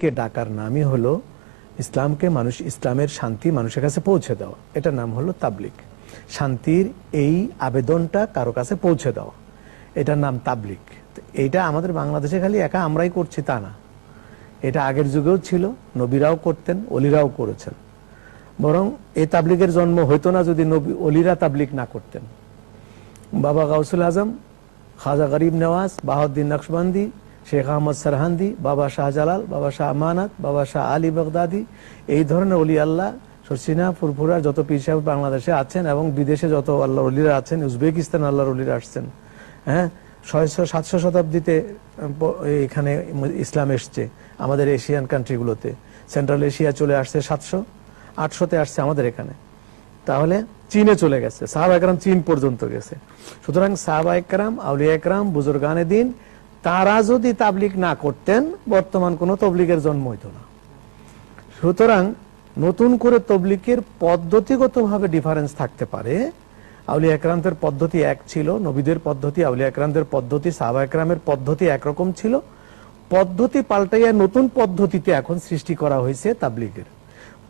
কে ডাকার নামই হলো ইসলামকে ইসলামের শান্তি মানুষের কাছে পৌঁছে দেওয়া। এটার নাম হলো তাবলিগ। শান্তির এই আবেদনটা কারো কাছে পৌঁছে দেওয়া, এটার নাম তাবলিগ। এইটা আমাদের বাংলাদেশে খালি একা আমরাই করছি তা না, এটা আগের যুগেও ছিল, নবীরাও করতেন, অলিরাও করেছেন। বরং এই তাবলিগের জন্ম হইতো না যদি নবী অলিরা তাবলিগ না করতেন। বাবা গাউসুল আজম, খাজা গরিব নওয়াজ, বাহাউদ্দিন নকশবন্দি, শেখ আহমদ সরহান্দি, বাবা শাহজালাল, বাবা শাহ আমানত, বাবা শাহ আলী বাগদাদি, এই ধরনের অলি আল্লাহ, সরসিনা ফুরফুরা যত পীর সাহেব বাংলাদেশে আছেন এবং বিদেশে যত আল্লাহর অলিরা আছেন, উজবেকিস্তান আল্লাহর অলিরা আসছেন। হ্যাঁ, 600-700 শতাব্দীতে এখানে ইসলাম এসছে আমাদের এশিয়ান কান্ট্রিগুলোতে। সেন্ট্রাল এশিয়া চলে আসছে 700-800-তে আসছে আমাদের এখানে। তাহলে চীনে চলে গেছে, সাহাবা একরাম চীন পর্যন্ত গেছে। সুতরাং সাহাবা একরাম, আউলিয়া একরাম, বুজুর্গানে দিন, তারা যদি তাবলিগ না করতেন বর্তমান কোন তবলিগের জন্ম হইতো না। সুতরাং নতুন করে তবলিগের পদ্ধতিগতভাবে ডিফারেন্স থাকতে পারে। আউলিয়া একরামদের পদ্ধতি এক ছিল, নবীদের পদ্ধতি, আউলিয়া একরামদের পদ্ধতি, সাহাবা একরামের পদ্ধতি একরকম ছিল। পদ্ধতি পাল্টাইয়া নতুন পদ্ধতিতে এখন সৃষ্টি করা হয়েছে তাবলিগের।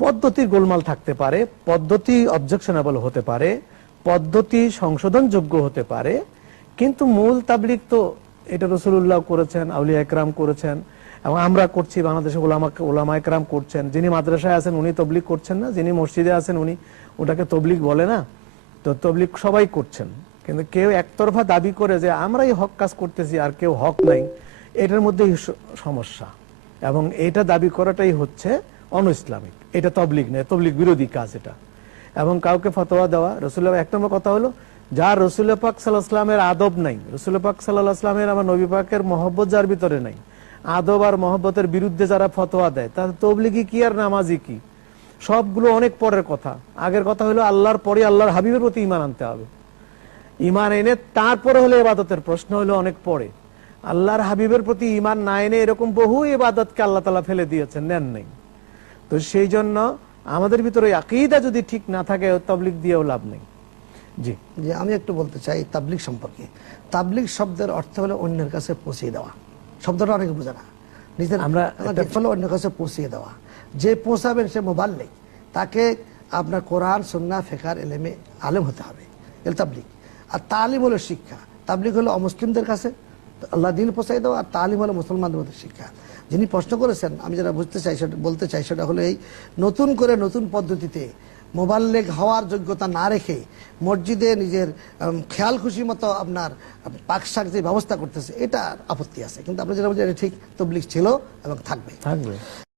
পদ্ধতির গোলমাল থাকতে পারে, পদ্ধতি অবজেকশনেবল হতে পারে, পদ্ধতি সংশোধনযোগ্য হতে পারে, কিন্তু মূল তাবলিগ তো এটা রাসূলুল্লাহ করেছেন, আউলিয়া একরাম করেছেন এবং আমরা করছি, বাংলাদেশে উলামা একরাম করছেন। যিনি মাদ্রাসায় আছেন উনি তবলিগ করছেন না, যিনি মসজিদে আছেন উনি ওটাকে তবলিগ বলে না। তো তবলিগ সবাই করছেন, কিন্তু কেউ একতরফা দাবি করে যে আমরাই হক কাজ করতেছি আর কেউ হক নাই, এটার মধ্যে সমস্যা। এবং এটা দাবি করাটাই হচ্ছে অনইসলামিক, এটা তবলিগ নয়, তবলিগ বিরোধী কাজ এটা। এবং কাউকে ফতোয়া দেওয়া, রাসূলুল্লাহ এক নম্বর কথা হলো যার রাসূল পাক সাল্লাল্লাহু আলাইহি ওয়াসাল্লামের আদব নাই, রাসূল পাক সাল্লাল্লাহু আলাইহি ওয়াসাল্লামের আমার নবী পাকের মহব্বত যার ভিতরে নাই, আদব আর মহব্বতের বিরুদ্ধে যারা ফতোয়া দেয়, তার তবলিগি কি আর নামাজি কি, সবগুলো অনেক পরের কথা। আগের কথা হলো আল্লাহর পরে আল্লাহর হাবিবের প্রতি ঈমান আনতে হবে, ঈমান এনে তারপরে হলো ইবাদতের প্রশ্ন হলো অনেক পরে। আল্লাহর হাবিবের প্রতি ঈমান না এনে এরকম বহু ইবাদতকে আল্লাহ তাআলা ফেলে দিয়েছেন, নেন নাই। তো সেই জন্য আমাদের ভিতরে আকীদা যদি ঠিক না থাকে তাবলীগ দিয়েও লাভ নেই। জি জি, আমি একটু বলতে চাই তাবলীগ সম্পর্কে। তাবলীগ শব্দের অর্থ হলো অন্যের কাছে পৌঁছে দেওয়া। শব্দটা অনেকে বোঝে না, নিজের আমরা অন্যের কাছে পৌঁছে দেওয়া। যে পৌঁছাবেন সে মোবাল্লিগ, তাকে আপনার কোরআন সুন্নাহ ফিকহের ইলমে আলেম হতে হবে, এল তাবলীগ। আর তালিম হলো শিক্ষা। তাবলীগ হলো অমুসলিমদের কাছে আল্লাহ দ্বীন পৌঁছাই দেওয়া, আর তালিম হলো মুসলমানদের মধ্যে শিক্ষা। যিনি প্রশ্ন করেছেন, আমি যেটা বুঝতে চাই সেটা বলতে চাই, সেটা হলো এই নতুন করে নতুন পদ্ধতিতে মোবাল্লেগ হওয়ার যোগ্যতা না রেখে মসজিদে নিজের খেয়াল খুশি মতো আপনার পাক শাক যে ব্যবস্থা করতেছে, এটা আপত্তি আছে। কিন্তু আপনি যেটা বলছেন এটা ঠিক, তাবলীগ ছিল এবং থাকবে।